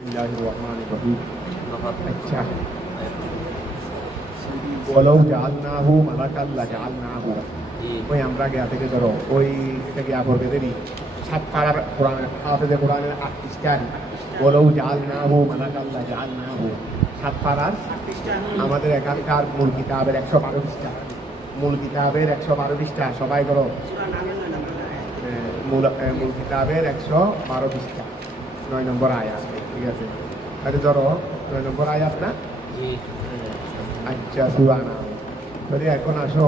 अच्छा ওয়ালাউ জাআলনাহু মালাকাল লাজআলনাহু ওই আমরা গিয়া থেকে ধরো ওই এটা গিয়া পড়বে দেরি সাত পারার কোরআনের হাফেজে কোরআনের 38 ওয়ালাউ জাআলনাহু মালাকাল লাজআলনাহু সাত পারার আমাদের এখানকার মূল কিতাবের 112 পৃষ্ঠা মূল কিতাবের 112 পৃষ্ঠা সবাই ধরো মূল কিতাবের 112 পৃষ্ঠা 9 নম্বর আয়াত ঠিক আছে তাহলে ধরো 9 নম্বর আয়াত না আচ্ছা সুবহানা তাহলে এখন আসো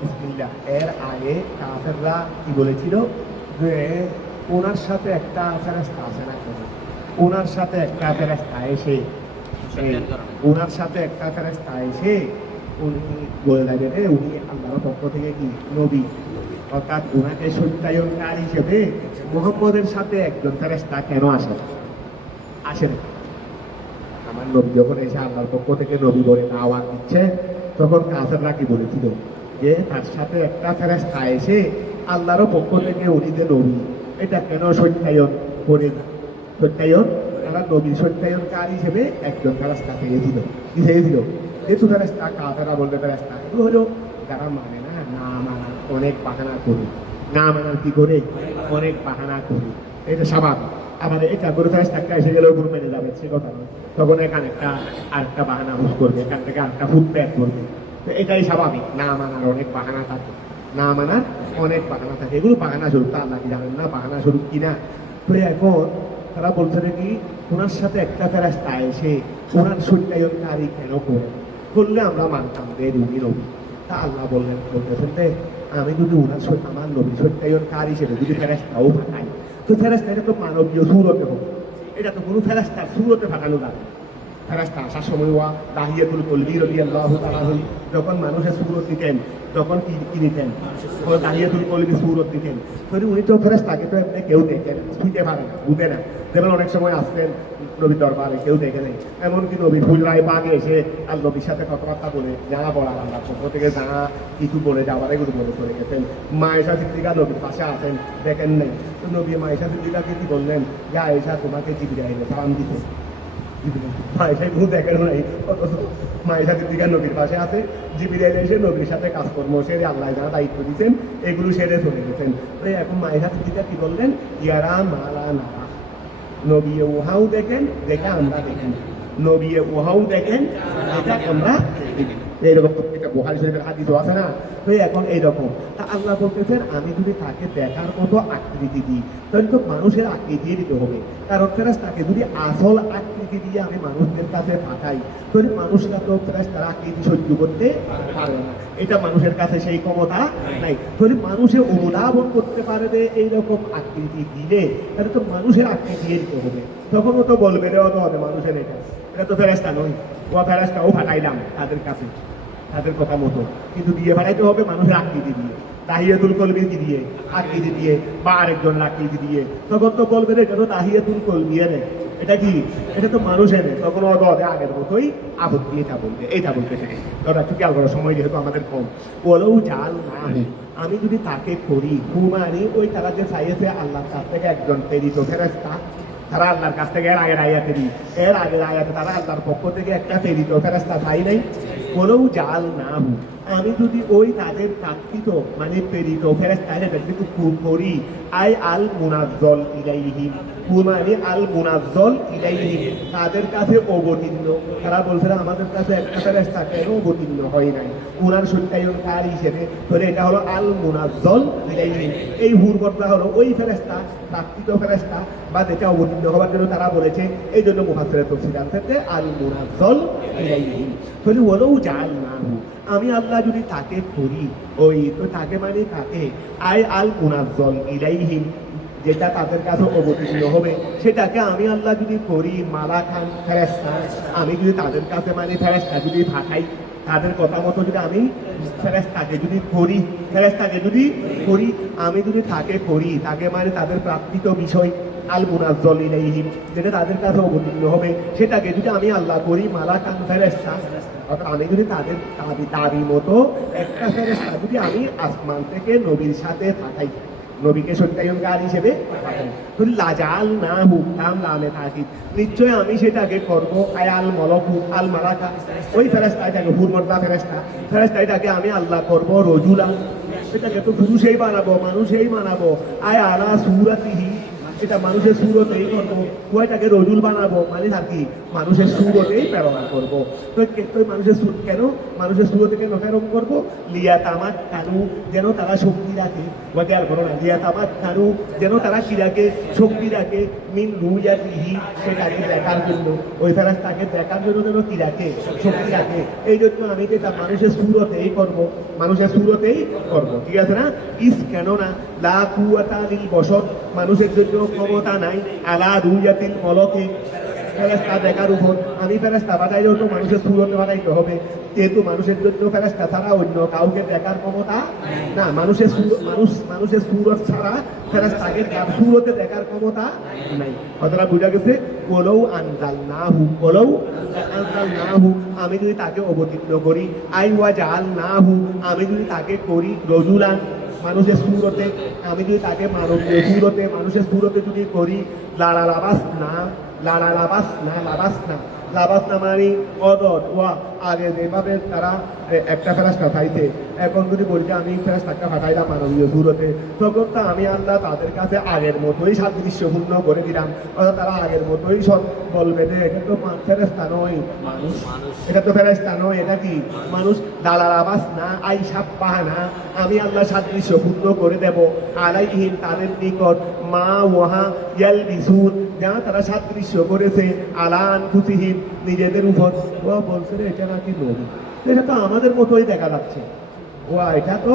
বিসমিল্লাহ এর আগে কাফেররা কি বলেছিল যে ওনার সাথে একটা ফেরেশতা আছে না ওনার সাথে একটা ফেরেশতা এসে ওনার সাথে একটা ফেরেশতা এসে উনি বলে লাগে রে উনি আল্লাহর পক্ষ থেকে কি নবী অর্থাৎ ওনাকে সত্যায়নকারী হিসেবে মুহাম্মদের সাথে একজন ফেরেশতা কেন আসে না আমার নবী যখন এসে আল্লাহর পক্ষ থেকে নবী বলে দাওয়াত দিচ্ছে তখন কাফেররা কি বলেছিল যে তার সাথে একটা ফেরেশতা এসে আল্লাহর পক্ষ থেকে উনি যে নবী এটা কেন সত্যায়ন করে না সত্যায়ন তারা নবী সত্যায়নকারী হিসেবে একজন ফেরেশতা পেয়েছিল কি পেয়েছিল যেহেতু ফেরেশতা কাফেররা বলতে ফেরেশতা এগুলো হলো যারা মানে না না মানা অনেক বাহানা করি না মানার কি করে অনেক বাহানা করি এটা স্বাভাবিক আমাদের এটা করে ফেরেশতা এসে গেলেও কোনো মেনে যাবে সে কথা নয় তখন এখানে আরেকটা বাহানা হুস করবে এখান থেকে আরেকটা ফুট প্যাক করবে তো এটাই স্বাভাবিক না মানার অনেক বাহানা থাকে না মানার অনেক বাহানা থাকে এগুলো বাহানা স্বরূপ তা আল্লাহ কি জানেন না বাহানা স্বরূপ কিনা তো এখন তারা বলছে কি ওনার সাথে একটা ফেরেশতা এসে ওনার সত্যায়নকারী কেন করলে আমরা মানতাম যে উনি নবী তা আল্লাহ বলতেছেন যে আমি যদি ওনার আমার নবী সত্যায়নকারী হিসেবে যদি ফেরেশতাও পাঠাই তো ফেরেশতা এটা তো মানবীয় সুরতে হবে এটা তো কোনো ফেরেশতার সুরতে পাঠানো যাবে ফেরেশতা আসার সময় দাহিয়াতুল কলবি রাদিয়াল্লাহু তাআলা যখন মানুষের সুরত দিতেন তখন কি দিতেন দাহিয়াতুল কলবি সুরত দিতেন উনি তো ফেরেশতাকে তো এমনি কেউ দেখেন শুনতে পারে না বুঝে না যেমন অনেক সময় আসছেন নবীর দরবারে কেউ দেখে নেই এমনকি নবীর হুজরায় বাগে এসে আর নবীর সাথে কথাবার্তা বলে যারা বলা আল্লাহ পক্ষ থেকে যারা কিছু বলে যাওয়ার এগুলো বলে চলে গেছেন মায়েশা সিদ্দিকা নবীর পাশে আছেন দেখেন নেই তো নবী মায়েশা সিদ্দিকাকে কি বললেন যে আয়েশা তোমাকে জিবরাইল সালাম দিতে মায়েশা কোনো দেখেন নাই অথচ মায়েশা সিদ্দিকা নবীর পাশে আছে জিবরাইল এসে নবীর সাথে কাজকর্ম সেরে আল্লাহ যারা দায়িত্ব দিচ্ছেন এগুলো সেরে চলে গেছেন তো এখন মায়েশা সিদ্দিকা কি বললেন ইয়ারা মালা না নবী উহাও দেখেন দেখে আমরা দেখেন নবী উহাও দেখেন এটা আমরা এইরকম প্রত্যেকটা বুখারী শরীফের হাদিসও আছে না তো এখন এইরকম তা আল্লাহ বলতেছেন আমি যদি তাকে দেখার মতো আকৃতি দিই তাহলে তো মানুষের আকৃতি দিতে হবে কারণ ফেরেশতাকে যদি আসল আকৃতি দিয়ে আমি মানুষদের কাছে পাঠাই তাহলে মানুষরা তো ফেরেশতার আকৃতি সহ্য করতে পারে না এটা মানুষের কাছে সেই ক্ষমতা নাই তাহলে মানুষের অনুধাবন করতে পারবে এইরকম আকৃতি দিলে তাহলে তো মানুষের আকৃতি দিতে হবে তখনও তো বলবে রে অত হবে মানুষের এটা তো ফেরেশতা নয় ও ফেরেশতাও পাঠাইলাম তাদের কাছে তাদের কথা মতো কিন্তু দিয়ে পাঠাইতে হবে মানুষের আকৃতি দিয়ে তাহিয়াতুল কলবি দিয়ে আকৃতি দিয়ে বা আরেকজনের আকৃতি দিয়ে তখন তো বলবে রে কেন তাহিয়াতুল কলবি রে এটা কি এটা তো মানুষের তখন অদে আগের মতোই আপত্তি এটা বলতে চাই ধরো একটু খেয়াল করার সময় যেহেতু আমাদের কম বলেও জাল না আমি যদি তাকে করি হুমানি ওই তারা যে চাইছে আল্লাহর কাছ থেকে একজন প্রেরিত ফেরেশতা তারা আল্লাহর কাছ থেকে এর আগের আয়াতে তারা আল্লাহর পক্ষ থেকে একটা প্রেরিত ফেরেশতা চাই নাই বলেও জাল না আমি যদি ওই তাদের প্রার্থিত মানে প্রেরিত ফেরেশতাদের যদি করি আই আল মুনাজ্জল ইলাইহিম মানে আল মুনাজ্জল ইলাইহিম তাদের কাছে অবতীর্ণ তারা বলছে আমাদের কাছে একটা ফেরেশতা কেন অবতীর্ণ হয় নাই ওনার সত্যায়নকারী হিসেবে তাহলে এটা হলো আল মুনাজ্জল ইলাইহিম এই হুরবতটা হলো ওই ফেরেশতা প্রার্থিত ফেরেশতা বা যেটা অবতীর্ণ হওয়ার জন্য তারা বলেছে এই জন্য মুফাসসিরের তাফসীর আনতে আল মুনাজ্জল ইলাইহিম তাহলে হলো জাল না আমি আল্লাহ যদি তাকে করি ওই তো তাকে মানে তাকে আই আল মুনাজ্জল ইলাইহিম যেটা তাদের কাছে অবতীর্ণ হবে সেটাকে আমি আল্লাহ যদি করি মালাকান ফেরেশতা আমি যদি তাদের কাছে মানে ফেরেশতা যদি পাঠাই তাদের কথা মতো যদি আমি ফেরেশতাকে যদি করি আমি যদি তাকে করি তাকে মানে তাদের প্রাপ্তিত বিষয় আল মুনাজ্জল ইলাইহিম যেটা তাদের কাছে অবতীর্ণ হবে সেটাকে যদি আমি আল্লাহ করি মালাকান ফেরেশতা অর্থাৎ আমি যদি তাদের দাবি মতো একটা ফেরেশতা যদি আমি আসমান থেকে নবীর সাথে পাঠাই নবীকে সত্যায়নকার হিসেবে পাঠাই। তো লাজাল না হুক নাম লামে থাকি, নিশ্চয় আমি সেটাকে করব আয়াল মলকু আল মালাকা, ওই ফেরেশতাটাকে হুরমর্দা ফেরেশতাটাকে আমি আল্লাহ করব রজুলা, সেটাকে তো পুরুষেই বানাবো, মানুষেই বানাবো। আয় আলা সুরাতিহি, এটা মানুষের সুরতেই করবো। কয়টাকে রজুল বানাবো মানে থাকি মানুষের সুরতেই প্রেরণ করবো। তো মানুষের সুর কেন, মানুষের সুরতে কেন প্রেরণ করবো? লিয়া তামাক কানু, যেন তারা শক্তি রাখে। আর করো না, লিয়া তামাক কানু, যেন তারা কি রাখে, শক্তি রাখে। মিন রুয়াতিহি, সেটাকে দেখার জন্য, ওই ফেরেশতাকে দেখার জন্য যেন কি রাখে, শক্তি রাখে। এই জন্য আমি যেটা মানুষের সুরতেই করবো, মানুষের সুরতেই করবো, ঠিক আছে না? কেন না লা কুওয়াতা লিল বশর, মানুষের জন্য ক্ষমতা নাই আলা রুয়াতিল মলকে, ফেরেশতা দেখার উপর। আমি ফেরেশতা বানাইলেও তো মানুষের সুরতে বানাইতে হবে, যেহেতু মানুষের জন্য ফেরেশতা ছাড়া অন্য কাউকে দেখার ক্ষমতা না, মানুষের সুরত ছাড়া ফেরেশতাকে সুরতে দেখার ক্ষমতা নাই। কথাটা বোঝা গেছে? বলেও আনজালনাহু, বলেও আনজালনাহু, আমি যদি তাকে অবতীর্ণ করি, আই ওয়া জাআলনাহু, আমি যদি তাকে করি রজুলান, মানুষের সুরতে, আমি যদি তাকে মানবীয় সুরতে, মানুষের সুরতে যদি করি, লাবাস না মানে অদর ওয়া, আগে যেভাবে তারা একটা ফেরেশতা পাইতে, এখন যদি বলি যে আমি ফেরেশতাকে পাঠাইলাম মানবীয় সুরতে, তখন তো আমি আল্লাহ তাদের কাছে আগের মতোই সাদৃশ্যপূর্ণ করে দিলাম। অর্থাৎ তারা আগের মতোই সব বলবে যে এটা তো ফেরেশতা নয় মানুষ, এটা তো ফেরেশতা নয়, এটা কি মানুষ। লাবাস না আই সাপ্পাহা না, আমি আল্লাহ সাদৃশ্যপূর্ণ করে দেব আলাইহিম, তাদের নিকট, মা ওয়াহা ইয়ালবিসুন, যা তারা সাদৃশ্য করেছে, আলা আনফুসিহিম, নিজেদের উপর। ও বলছে এটা নাকি নবী, এটা তো আমাদের মতোই দেখা যাচ্ছে। ও এটা তো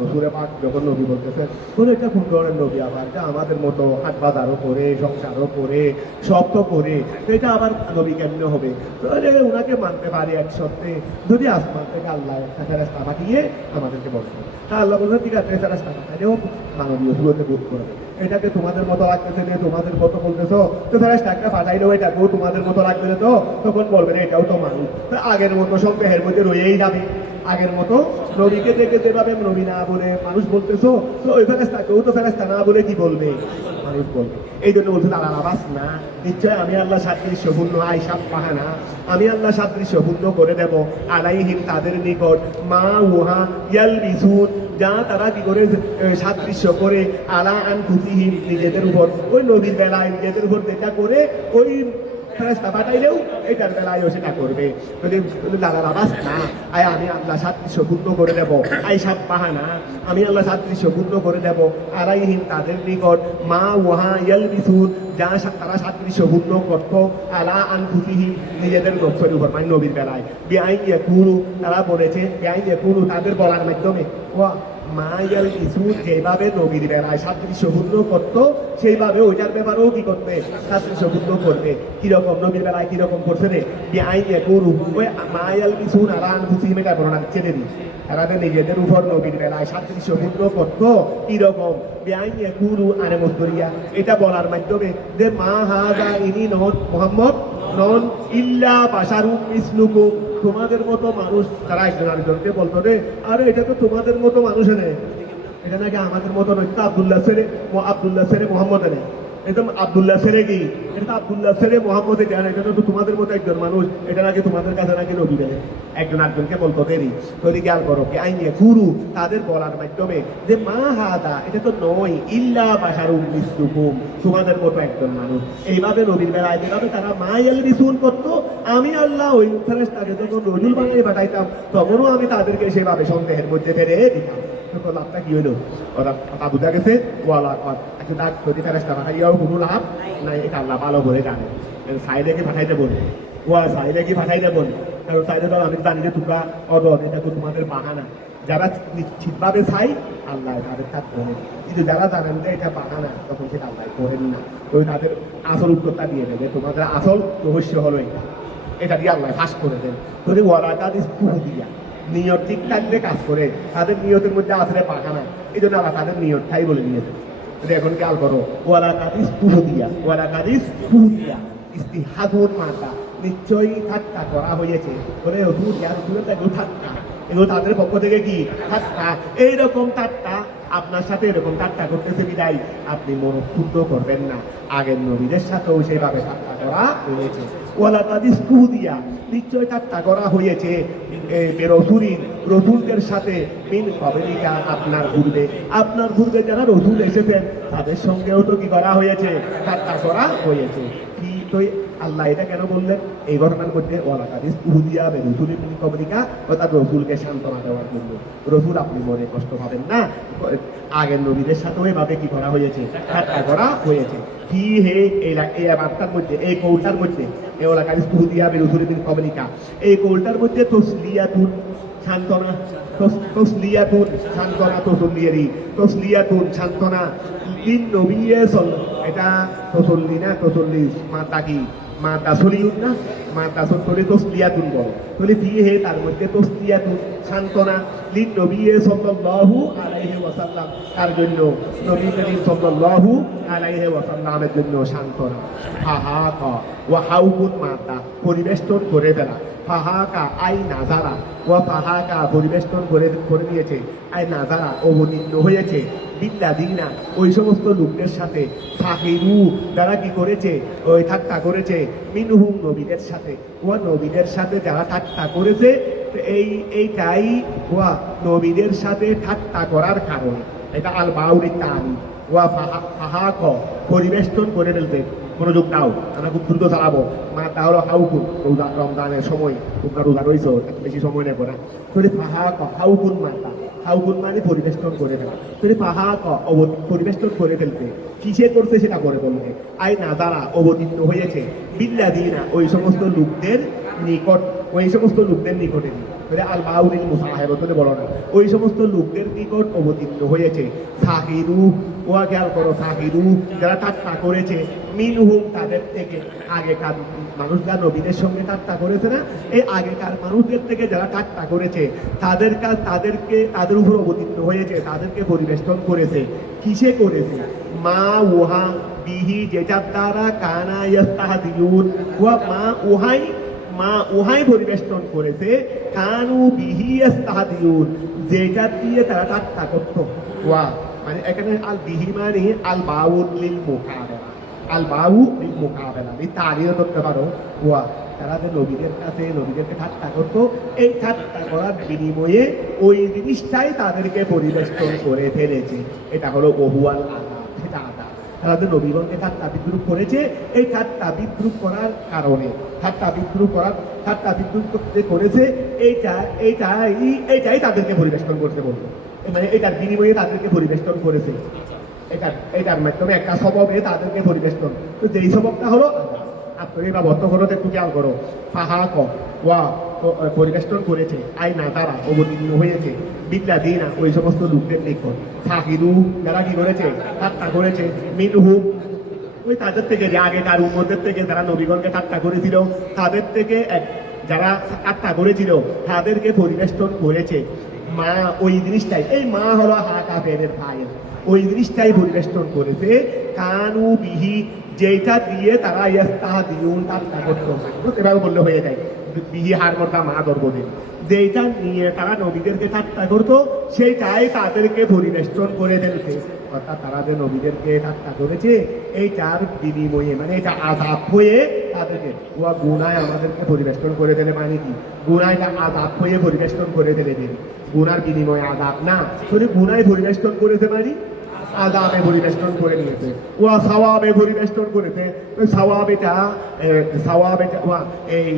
রসুলে পাক যখন নবী বলতেছে, তোর এটা কোন ধরনের নবী, আবার এটা আমাদের মতো হাট বাজারও করে, সংসারও করে, সব তো করে, তো এটা আবার নবী কেমনে হবে? তো ওনাকে মানতে পারি এক সত্যি, যদি আসমান থেকে আল্লাহ একটা ফেরেশতা পাঠিয়ে আমাদেরকে বলছে, তা আল্লাহ বলছে ঠিক আছে ফেরেশতা পাঠালেও মানবীয় সুরতে বোধ করবে। এটাকে তোমাদের মতো লাগতেছে যে তোমাদের মতো বলতেছো, তো ফেরেশতাকে পাঠাইলেও এটাকেও তোমাদের মতো লাগবে না, তো তখন বলবে না এটাও তো মানুষ। আগের মতো সন্দেহের মধ্যে রয়েই যাবে, আগের মতো নবীকে দেখে যেভাবে নবী না বলে মানুষ বলতেছো, তো ওই ফেরেশতাকেও তো ফেরেশতা না বলে কি বলবে, মানুষ বলবে। এই জন্য বলছে তারা আবাস না, নিশ্চয় আমি আল্লাহ সাদৃশ্যপূর্ণ আইসাব পাহানা, আমি আল্লাহ সাদৃশ্যপূর্ণ করে দেব আলাইহিম, তাদের নিকট, মা উহা ইয়ালবিসুন, যা তারা কি করে সাদৃশ্য করে, আলা আনফুসিহিম, নিজেদের উপর। ওই নবীর বেলায় নিজেদের উপর যেটা করে, ওই ফেরেশতা পাঠাইলেও এটার বেলায়ও সেটা করবে। যদি লাবাস না আয়, আমি আল্লাহ সাদৃশ্যপূর্ণ করে দেব আইসাব পাহানা, আমি আল্লাহ সাদৃশ্যপূর্ণ করে দেব আলাইহিম, তাদের নিকট, মা ওয়াহা ইয়ালবিসুন, যা তারা সাদৃশ্যপূর্ণ করত, আলা আনফুসিহিম, নিজেদের নফসের উপর, মানে নবীর বেলায়। বিআইন ইয়াকুনু, তারা বলেছে, বিআইন ইয়াকুনু, তাদের বলার মাধ্যমে, ওয়া মায়াল কিছু যেভাবে নবীর বেলায় সাদৃশ্যপূর্ণ করত, সেইভাবে ওইটার ব্যাপারেও কি করতে, সাদৃশ্যপূর্ণ করবে। কিরকম নবীর বেলায় কিরকম করছে রে, আইন গরু ওই মায়াল কিছু নারায়ণ খুশি মেটা বর্ণনা ছেড়ে দিই, তারা নিজেদের উপর নবীর বেলায় সাদৃশ্যপূর্ণ করত কিরকম, বেআইন গরু আনে মস্তরিয়া, এটা বলার মাধ্যমে যে মা হাজা ইনি নন মোহাম্মদ নন ইল্লা বাশারুম মিসলুকুম, তোমাদের মতো মানুষ। তারা একজন আরেকজনকে বলতো রে, আরে এটা তো তোমাদের মতো মানুষ নেই, এটা নাকি আমাদের মতো নয়, আব্দুল্লাহ সেরে মোহাম্মদ নেই, এটা আব্দুল্লাহ সেরে কি, এটা আব্দুল্লাহ সেরে মোহাম্মদ, এটা তো তোমাদের মতো একজন মানুষ, এটা নাকি তোমাদের কাছে নাকি নবী দেয়। একজন আরেকজনকে বলতো দেরি, যদি খেয়াল করো কি আইন গুরু, তাদের বলার মাধ্যমে যে মা হাদা, এটা তো নয় ইল্লা বাশারুম মিসলুকুম, তোমাদের মতো একজন মানুষ। এইভাবে নবীর বেলায় যেভাবে তারা মায়াল বিসুন করতো, আমি আল্লাহ ওই ফেরেশতাকে যখন রজুল বানিয়ে পাঠাইতাম, তখনও আমি তাদেরকে সেভাবে সন্দেহের মধ্যে ফেলে দিতাম। লাভটা কি হইলো, কথা বুঝা গেছে? ওয়ালা যদি ফেরেশতা পাঠাইয়াও কোনো লাভ নাই, এটা আল্লাহ ভালো করে জানে। সাইডে কি পাঠাইতে বলবে, ওয়া সাইডে কি পাঠাইতে বলবে, কারণ সাইডে তো আমি জানি যে তোমরা অদর, এটা তো তোমাদের বাহানা। যারা নিশ্চিতভাবে চাই আল্লাহ তাদের কাজ করেন, কিন্তু যারা জানেন যে এটা বাহানা, তখন সেটা আল্লাহ করেন না। ওই তাদের আসল উত্তরটা দিয়ে দেবে, তোমাদের আসল রহস্য হলো এটা, এটা দিয়ে আল্লাহ ফাঁস করে দেন। যদি ওয়ালা কাজ দিয়া নিয়ত ঠিক থাকলে কাজ করে, তাদের নিয়তের মধ্যে আসলে পাখানা, এই জন্য আল্লাহ তাদের নিয়তটাই বলে দিয়েছে। এখন খেয়াল করো, ওয়ালা কাদিস পুহদিয়া, ওয়ালা কাদিস পুহদিয়া ইস্তিহাদুর মাতা, নিশ্চয়ই ঠাট্টা করা হয়েছে বলে ঠাট্টা, এগুলো তাদের পক্ষ থেকে কি ঠাট্টা। এইরকম ঠাট্টা আপনার সাথে এরকম ঠাট্টা করতেছে বিদায় আপনি মনক্ষুব্ধ করবেন না। আগের নবীদের সাথেও সেইভাবে ঠাট্টা করা হয়েছে। ওয়ালা তাদিস কুদিয়া, নিশ্চয় ঠাট্টা করা হয়েছে রসুলদের সাথে মিন কবলিকা, আপনার পূর্বে যারা রসুল এসেছেন তাদের সঙ্গেও তো কি করা হয়েছে, ঠাট্টা করা হয়েছে। কি তো আল্লাহ এটা কেন বললেন এই ঘটনার মধ্যে? ওয়ালা তাদিস কুদিয়া রসুল মিন কবলিকা, অর্থাৎ রসুলকে সান্ত্বনা দেওয়ার জন্য। রসুল আপনি মনে কষ্ট পাবেন না, আগের নবীদের সাথেও এভাবে কি করা হয়েছে, ঠাট্টা করা হয়েছে। কি হে এই বার্তার মধ্যে, এই কৌলটার মধ্যে, এই ওয়ালা তাদিস কুদিয়া রসুল মিন কবলিকা, এই কৌলটার মধ্যে তসলিয়াতুন সান্ত্বনা, তসলিয়াতুন সান্ত্বনা, তসলিয়াতুন সান্ত্বনা তিন নবী এটা তসল্লি না, তসল্লি মাতা কি মা তাসলিউন না, মা তাসলি তসলিয়াতুন বলো তাহলে ফি হে তার মধ্যে তসলিয়াতুন সান্ত্বনা লিন নবী সাল্লাল্লাহু আলাইহি ওয়াসাল্লাম, তার জন্য নবী করিম সাল্লাল্লাহু আলাইহি ওয়াসাল্লামের জন্য সান্ত্বনা। ফাহাকা ওয়া হাউকুন মাতা, পরিবেষ্টন করে ফেলা। ফাহাকা আই নাজারা, ওয়া ফাহাকা পরিবেষ্টন করে দিয়েছে, আই নাজারা অবতীর্ণ হয়েছে, বিল্লাযিনা ওই সমস্ত লোকদের সাথে, সাহিরু যারা কি করেছে, ওই ঠাট্টা করেছে, মিনহুম নবীদের সাথে, ওয়া নবীদের সাথে যারা ঠাট্টা করেছে, এইটাই ওয়া নবীদের সাথে ঠাট্টা করার কারণে, এটা আল বাউরি তানি ওয়া ফাহাক পরিবেষ্টন করে ফেলতে। মনোযোগ দাও, আমরা খুব দ্রুত চালাবো। মা তাহলে হাউকুন, রমজানের সময় তোমরা রোজা রয়েছ, বেশি সময় নেবো না। তোরে ফাহাক হাউকুন মাতা, হাউকুন মানে পরিবেষ্টন করে ফেলা। তোরে ফাহাক পরিবেষ্টন করে ফেলতে, কিসে করছে সেটা করে বলতে। আই না যারা অবতীর্ণ হয়েছে, বিল্লাযিনা ওই সমস্ত লোকদের নিকট, ওই সমস্ত লোকদের নিকটে আল বাউরিল মুসাহেব বলো না, ওই সমস্ত লোকদের নিকট অবতীর্ণ হয়েছে। সাহিরু ওয়া খেয়াল করো, সাহিরু যারা ঠাট্টা করেছে, মিনহুম তাদের থেকে, আগেকার মানুষরা নবীদের সঙ্গে ঠাট্টা করেছে না, এই আগেকার মানুষদের থেকে যারা ঠাট্টা করেছে তাদের উপর অবতীর্ণ হয়েছে, তাদেরকে পরিবেষ্টন করেছে। কিসে করেছে? মা উহা বিহি, যেটার দ্বারা কানা ইয়াস্তাহদিউন, ওয়া মা উহাই পরিবেষ্টন করেছে, কানু বিহি ইয়াস্তাহদিউন, যেটা দিয়ে তারা ঠাট্টা করত। ওয়া মানে এখানে আল বিহি মানে আল বাউল লিল মুকাবেলা, আল বাউ লিল মুকাবেলা, এই তারিও ধরতে পারো। ওয়া তারা যে নবীদের কাছে নবীদেরকে ঠাট্টা করতো, এই ঠাট্টা করার বিনিময়ে ওই জিনিসটাই তাদেরকে পরিবেষ্টন করে ফেলেছে। এটা হলো ওহুয়াল আযাব, সেটা আযাব। তারা যে নবীগণকে ঠাট্টা বিদ্রুপ করেছে, এই ঠাট্টা বিদ্রুপ করার কারণে, ঠাট্টা বিদ্রুপ করেছে, এইটাই তাদেরকে পরিবেষ্টন করতে বলবো, মানে এটার বিনিময়ে তাদেরকে পরিবেষ্টন করেছে। এটার মাধ্যমে একটা স্বভাবে তাদেরকে পরিবেষ্টন, তো যেই স্বভাবটা হলো আপনি বা বর্তমানে একটু খেয়াল করো। ফাহাক ওয়া পরিবেষ্টন করেছে, আই না তারা অবতীর্ণ হয়েছে, বিল্লাযিনা ওই সমস্ত লোকদের নিকট, সাহিরু যারা কি করেছে, ঠাট্টা করেছে, মিনহুম ওই তাদের থেকে, যে আগেকার উম্মতের থেকে যারা নবীগণকে ঠাট্টা করেছিল, তাদের থেকে যারা ঠাট্টা করেছিল তাদেরকে পরিবেষ্টন করেছে। মা ওই জিনিসটাই, এই মা হলো হাকা ফেরের ফাইল, ওই জিনিসটাই পরিবেষ্টন করেছে, কানু বিহি যেটা দিয়ে তারা ইয়াস্তাহদিউন ঠাট্টা করতো। এভাবে বললে হয়ে যায়, বিহি হার করতা মা দর্বদিন, যেটা নিয়ে তারা নবীদেরকে ঠাট্টা করতো সেইটাই তাদেরকে পরিবেষ্টন করে ফেলছে। অর্থাৎ তারা যে নবীদেরকে ঠাট্টা করেছে, এইটার বিনিময়ে, মানে এটা আযাব হয়ে তাদেরকে, ওয়া গুনায় আমাদেরকে পরিবেষ্টন করে ফেলে, মানে কি গুনায়টা আযাব হয়ে পরিবেষ্টন করে ফেলে দেবে, গুনার বিনিময়ে আযাব না, শুধু গুনায় পরিবেষ্টন করেছে, মানে আযাবে পরিবেষ্টন করে নিয়েছে। ওয়া সাওয়াবে পরিবেষ্টন করেছে, ওই সাওয়াব এটা ওয়া এই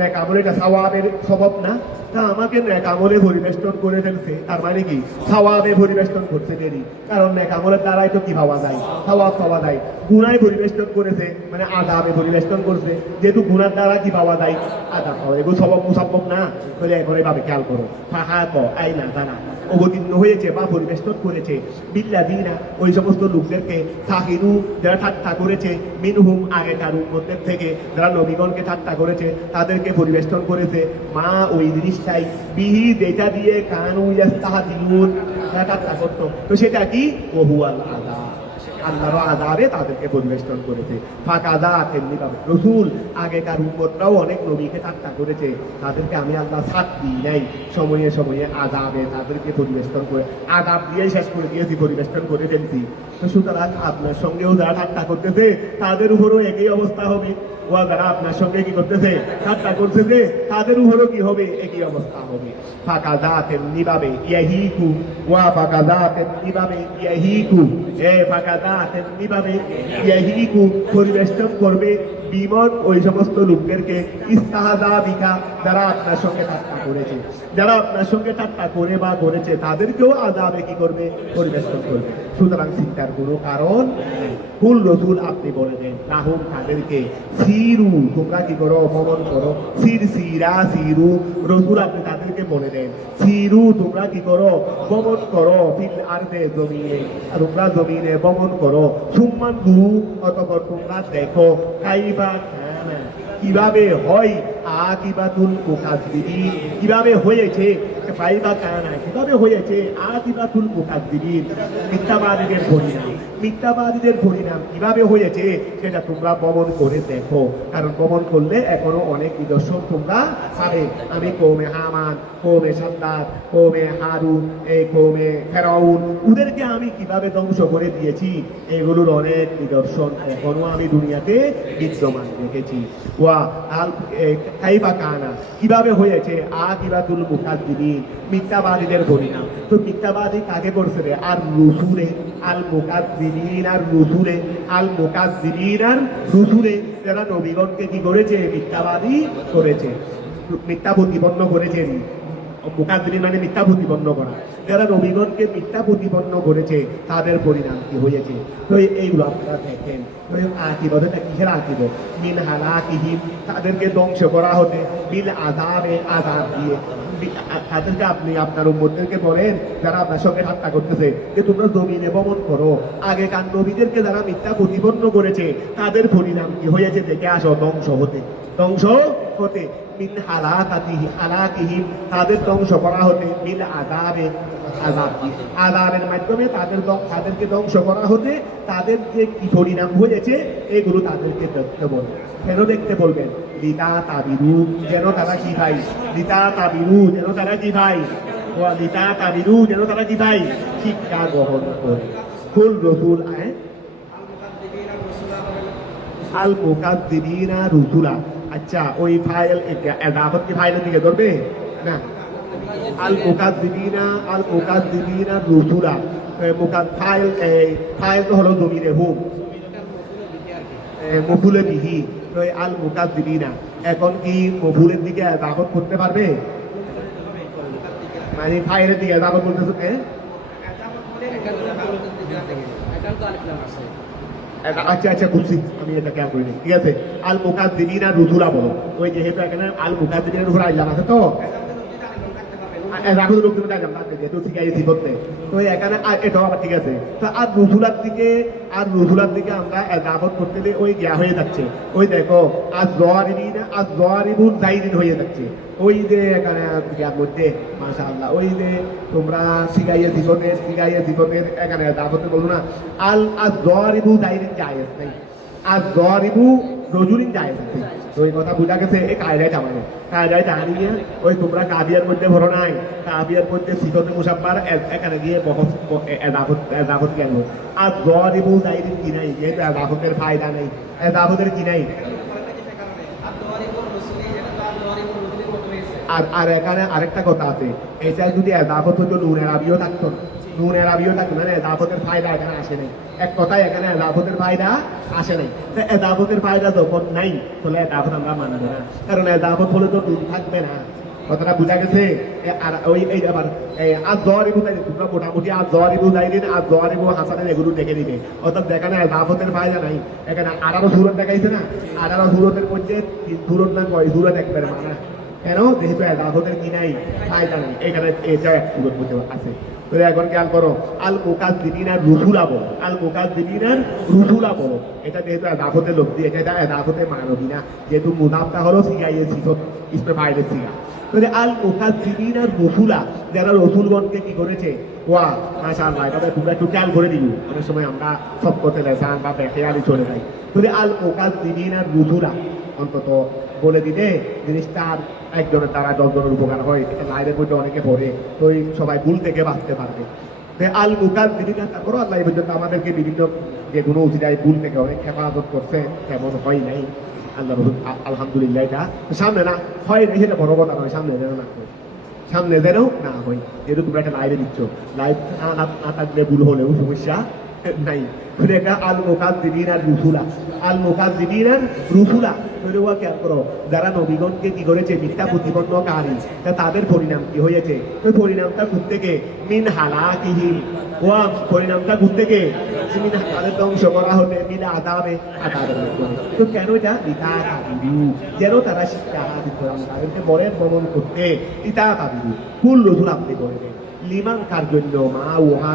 নেকামল এটা সাওয়াবের স্বভাব না, তা আমাকে নেকামলে পরিবেষ্টন করে ফেলছে, তার মানে কি সাওয়াবে পরিবেষ্টন করছে দেরি, কারণ নেকামলের দ্বারাই তো কি পাওয়া যায়, সাওয়াব পাওয়া যায়। গুনায় পরিবেষ্টন করেছে মানে আযাবে পরিবেষ্টন করছে, যেহেতু গুনার দ্বারা কি পাওয়া যায়, আযাব পাওয়া যায়, এগুলো স্বভাব মুসাব্বব না। তাহলে এখন এভাবে খেয়াল করো, ফাহাক আইনা জানা অবতীর্ণ হয়েছে বা পরিবেষ্টন করেছে, বিল্লাযিনা ওই সমস্ত লোকদেরকে, সাহিরু যারা ঠাট্টা করেছে, মিনহুম আগেকার উম্মতের থেকে যারা নবীগণকে ঠাট্টা করেছে তাদেরকে পরিবেষ্টন করেছে। মা ওই জিনিসটাই, বিহি যেটা দিয়ে কানু ইয়াস্তাহদিউন তারা ঠাট্টা করতো, তো সেটা কি ওহুয়াল আযাব, আল্লাহর আযাবে তাদেরকে পরিবেষ্টন করেছে। ফাকাদা তেমনি ভাবে রসুল আগেকার উম্মতরাও অনেক নবীকে ঠাট্টা করেছে, তাদেরকে আমি আল্লাহ সাথ দিই নাই, সময়ে সময়ে আযাবে তাদেরকে পরিবেষ্টন করে আযাব দিয়ে শেষ করে দিয়েছি, পরিবেষ্টন করে ফেলছি। তো সুতরাং আপনার সঙ্গেও যারা ঠাট্টা করতেছে তাদের উপরও একই অবস্থা হবে, ওয়া যারা আপনার সঙ্গে কি করতেছে ঠাট্টা করতেছে তাদের উপরও কি হবে, একই অবস্থা হবে। ফাকাদা তেমনি ভাবে ইয়াহিকু ওয়া ফাকাদা তেমনি ভাবে ইয়াহিকু, ফাকাদা তেমনি ভাবে ইয়াহিকু পরিবেষ্টন করবে বিমন ওই সমস্ত লোকদেরকে ইস্তাহাদা বিকা যারা আপনার সঙ্গে ঠাট্টা করেছে, যারা আপনার সঙ্গে ঠাট্টা করে বা করেছে তাদেরকেও আযাবে কি করবে, পরিবেষ্টন করবে। সুতরাং চিন্তার কোনো কারণ নেই। কুল রসুল আপনি বলে দেন নাহুম তাদেরকে সিরু তোমরা কি করো, ভ্রমণ করো, সিরা সিরু রসুল আপনি তাদেরকে বলে দেন সিরু তোমরা কি করো, ভ্রমণ করো, ফিল আরদে জমিনে তোমরা জমিনে ভ্রমণ করো, সুম্মান গুরু অতঃপর তোমরা দেখো কাইবা কিভাবে হয় আকিবাতুল মুকাজ্জিবিন, কিভাবে হয়েছে ফাইবা কানা, কিভাবে হয়েছে আকিবাতুল মুকাজ্জিবিন মিথ্যাবাদীদের পরিণাম, মিথ্যাবাদীদের পরিণাম কিভাবে হয়েছে সেটা তোমরা ভ্রমণ করে দেখো, কারণ ভ্রমণ করলে এখনো অনেক নিদর্শন তোমরা পাবে। আমি কৌমে হামান, কৌমে সাদ্দাত, কৌমে হারুন, এই কৌমে ফেরাউন ওদেরকে আমি কিভাবে ধ্বংস করে দিয়েছি এগুলোর অনেক নিদর্শন এখনো আমি দুনিয়াতে বিদ্যমান রেখেছি। ওয়া আল কাইফা কানা কিভাবে হয়েছে আকিবাতুল মুকাজ্জিবিন মিথ্যাবাদীদের পরিণাম। তো মিথ্যাবাদী কাকে করছে রে, আর রসুলে আল মুকাজ্জিবিন আর রসুলে আল মুকাজ্জিবিন আর রসুলে যারা নবীগণকে কি করেছে, মিথ্যাবাদী করেছে, মিথ্যা প্রতিপন্ন করেছেন। মুকাজ্জিবিন মানে মিথ্যা প্রতিপন্ন করা, যারা নবীগণকে মিথ্যা প্রতিপন্ন করেছে তাদের পরিণাম কি হয়েছে। তো এইগুলো আপনারা দেখেন, আকিবতটা কিসের আকিবত, মিন হালাকিহিম তাদেরকে ধ্বংস করা হতে, মিন আযাবে আযাব দিয়ে তাদেরকে আপনি আপনার উম্মতদেরকে বলেন যারা আপনার সঙ্গে ঠাট্টা করতেছে যে তোমরা জমিনে ভ্রমণ করো, আগেকার নবীদেরকে যারা মিথ্যা প্রতিপন্ন করেছে তাদের পরিণাম কি হয়েছে দেখে আসো, ধ্বংস হতে, ধ্বংস হতে, মিন হালাকাতিহি হালাকিহিম তাদের ধ্বংস করা হতে, মিন আযাবে আযাব আযাবের মাধ্যমে তাদেরকে ধ্বংস করা হতে, তাদের যে কি পরিণাম হয়েছে এগুলো তাদেরকে দেখতে বলবেন। কেন দেখতে বলবেন, লিতা তাবিরু যেন তারা কি ভাই, লিতা তাবিরু যেন তারা কি ভাই, লিতা তাবিরু যেন তারা কি ভাই শিক্ষা গ্রহণ করে। ফুল রসুল আল মুকাজ্জিবিনা রুসুলা, আচ্ছা ওই ফাইল এদাফত কি ফাইলের দিকে ধরবে না, আল মুকাজ্জিবিনা রুসুলা ফাইল, ফাইল তো হলো জমিরে হুম মফুলে বিহি, তো আল মুকাজ্জিবিনা এখন কি মফুলের দিকে এদাফত করতে পারবে, মানে ফাইলের দিকে এদাফত করতে আচ্ছা আচ্ছা বুঝছি, আমি এটা খেয়াল করিনি, ঠিক আছে। আল মুকাজ্জিবিনা রুসুলা বলো, ওই যেহেতু এখানে আল মুকাজ্জিবিনের উপর আইলাম আছে তো রাহুল লোক যেহেতু শিখাইছি করতে, তো এখানে এটাও আবার ঠিক আছে। তো আর রুসুলার দিকে আমরা এদাফত করতে গেলে ওই গিয়া হয়ে যাচ্ছে, ওই দেখো আর জরিবুল জাইদিন হয়ে যাচ্ছে, ওই যে এখানে মধ্যে মাশাআল্লাহ ওই যে তোমরা শিখাইয়ে জীবনের এখানে এদাফতে বলবো না, আল জরিবু জাইদিন জায়েজ নাই, আর জরিবু রজুলিন জায়েজ আছে। তো এই কথা বুঝা গেছে, এই কায়দায় জামানো কায়দায় জানিয়ে ওই তোমরা কাবিয়ার মধ্যে ভরো নাই, কাবিয়ার মধ্যে সিফতে মুসাফফার এখানে গিয়ে এদাফত কেন, আর জরিবু জাইদিন কি নাই, যেহেতু এদাফতের ফায়দা নেই, এদাফতের কি নাই। আর এখানে আরেকটা কথা আছে, এটা যদি এদাফত হতো নুনের আবিও থাকতো, নুনের আবিও থাকতো মানে এদাফতের ফায়দা এখানে আসে নাই, এক কথায় এখানে এদাফতের ফায়দা আসে নাই। এদাফতের ফায়দা যখন নাই তাহলে এদাফত আমরা মানবো না, কারণ এদাফত হলে তো নুন থাকবে না, কথাটা বোঝা গেছে। আর ওই এই আবার আজ জরিবু তাই তোমরা মোটামুটি আজ জরিবু যাই দিন, আজ জরিবু হাসানের এগুলো দেখে দিবে, অর্থাৎ দেখানে এদাফতের ফায়দা নাই। এখানে 18 সুরত দেখাইছে না, 18 সুরতের মধ্যে 3 সুরত না 9 সুরত একবার মানা, কেন যেহেতু এদাফতের কি নাই, ফায়দা নাই, এখানে এটা এক সুরত মধ্যে আছে। তো এখন খেয়াল করো আল মুকাজ্জিবিনা রুসুলা বলো, আল মুকাজ্জিবিনা রুসুলা বলো, এটা যেহেতু এদাফতের লব্ধি, এটা এদাফতের মানবী না, যেহেতু মুদাফটা হলো সিগাইয়ে সিফত ইসমে ফাইলের সিগা। তো আল মুকাজ্জিবিনা রুসুলা যারা রসুলগণকে কি করেছে ওয়া মাশাআল্লাহ, তবে তোমরা একটু খেয়াল করে দিও, অনেক সময় আমরা সব করতে লেসান বা বেখেয়ালি চলে যাই। যদি আল মুকাদ্দিমিনা রুসুলা অন্তত বলে দিলে জিনিসটা আর একজনের দ্বারা 10 জনের উপকার হয়। এটা লাইনের মধ্যে অনেকে পড়ে, তো সবাই ভুল থেকে বাঁচতে পারবে। আল মুকাদ্দিমিনা, তারপরও আল্লাহ এই পর্যন্ত আমাদেরকে বিভিন্ন যেগুলো উচিতায় ভুল থেকে অনেক হেফাজত করছে, তেমন হয় নাই। আল্লাহ আলহামদুলিল্লাহ। এটা সামনে না হয় নাই সেটা বড় কথা নয়, সামনে যেন না হয়, সামনে যেন না হয়। যেহেতু তোমরা একটা লাইভে দিচ্ছ, লাইভ না থাকলে ভুল হলেও সমস্যা নাই। এটা আল মুকাদ্দিমিনা রুসুলা, আল মুকাদ্দিমিনা রুসুলা খেয়াল করো, যারা নবীগণকে কি করেছে মিথ্যা প্রতিপন্নকারী, তাদের পরিণাম কি হয়েছে? ওই পরিণামটা থেকে মিন হালাকিহিম, ও পরিণামটা থেকে তাদের ধ্বংস করা হতে মিন আযাবে, আযাবের মাধ্যমে। তো কেন এটা লিতাতাবিরু, যেন তারা শিক্ষা হাসিল করে, তাদেরকে বলেন ভ্রমণ করতে। লিতাতাবিরু কুল রসুল আপনি করে দেন, লিমান কার জন্য, মা উহা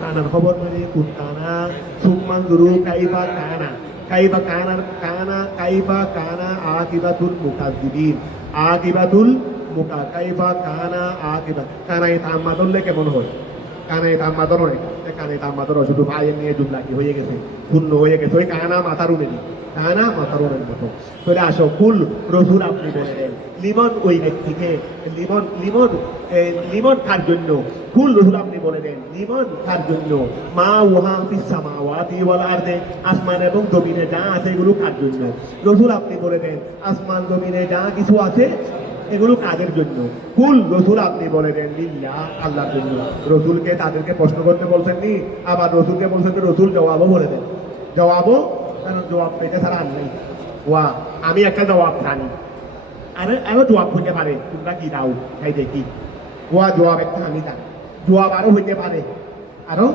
কানার খবর মানে কুত্তানা সুম্মান গুরু কাইফা কানা, কাইফা কানার কানা, কাইফা কানা আকিবাতুল মুকাদ্দিবিন, আকিবাতুল মুকা কাইফা কানা আকিবা। কানাই তাম্মা ধরলে কেমন হয়? কানাই তাম্মা ধরো না, কানাই তাম্মা ধরো শুধু ভাইয়ের নিয়ে জুমলা কি হয়ে গেছে, পূর্ণ হয়ে গেছে। ওই কানা মাথার উঠেনি, কানা মাথার উঠের মতো। তাহলে আসো কুল রসুল আপনি বলে দেন, লিমন ওই ব্যক্তিকে, লিমন লিমন লিমন কার জন্য, কুল রসুল আপনি বলে দেন লিমন কার জন্য, মা উহা ফিস সামাওয়াতি ওয়াল আরদে, আসমান এবং জমিনে যা আছে এগুলো কার জন্য? রসুল আপনি বলে দেন আসমান জমিনে যা কিছু আছে এগুলো কাদের জন্য? কুল রসুল আপনি বলে দেন লিল্লাহ, আল্লাহর জন্য। রসুলকে তাদেরকে প্রশ্ন করতে বলছেন নি, আবার রসুলকে বলছেন যে রসুল জবাবও বলে দেন, জবাবও, কারণ জবাব পেতে ছাড়া আর নেই। ওয়া আমি একটা জবাব জানি, আরে আরো জবাব হইতে পারে, তোমরা কি দাও তাই দেখি। ওয়া জবাব একটা আমি জানি, জবাব আরো হইতে পারে আরো,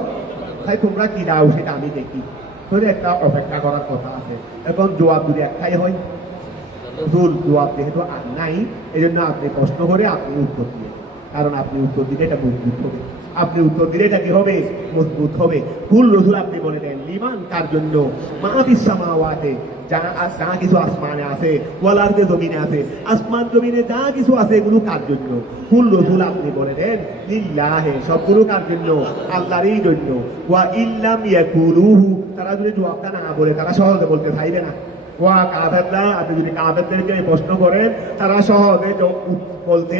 তাই তোমরা কি দাও সেটা আমি দেখি। তাহলে একটা অপেক্ষা করার কথা আছে। এখন জবাব যদি একটাই হয়, রসুল জবাব যেহেতু আর নাই, এই জন্য আপনি প্রশ্ন করে আপনি উত্তর দিয়ে, কারণ আপনি উত্তর দিলে এটা মজবুত হবে, আপনি উত্তর দিলে এটা কি হবে? মজবুত হবে। কুল রসুল আপনি বলে দেন লিমান কার জন্য, মা ফিস সামাওয়াতে যা কিছু আসমানে আছে, ওয়াল আরদে জমিনে আছে, আসমান জমিনে যা কিছু আছে এগুলো কার জন্য? কুল রসুল আপনি বলে দেন লিল্লাহে, সবগুলো কার জন্য? আল্লাহরই জন্য। ওয়া ইল্লাম ইয়াকুলুহু, তারা যদি জবাবটা না বলে, তারা সহজে বলতে চাইবে না। ওয়া কাফেররা, আপনি যদি কাফেরদেরকে প্রশ্ন করেন, তারা সহজে বলতে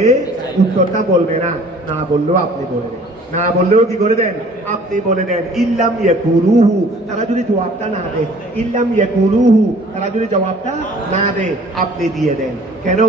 উত্তরটা বলবে না, না বললেও আপনি বলে দেন, না বললেও কি করে দেন? আপনি বলে দেন ইল্লাম ইয়াকুলুহু, তারা যদি জবাবটা না দেয়, ইল্লাম ইয়াকুলুহু, তারা যদি জবাবটা না দেয় আপনি দিয়ে দেন। কেন?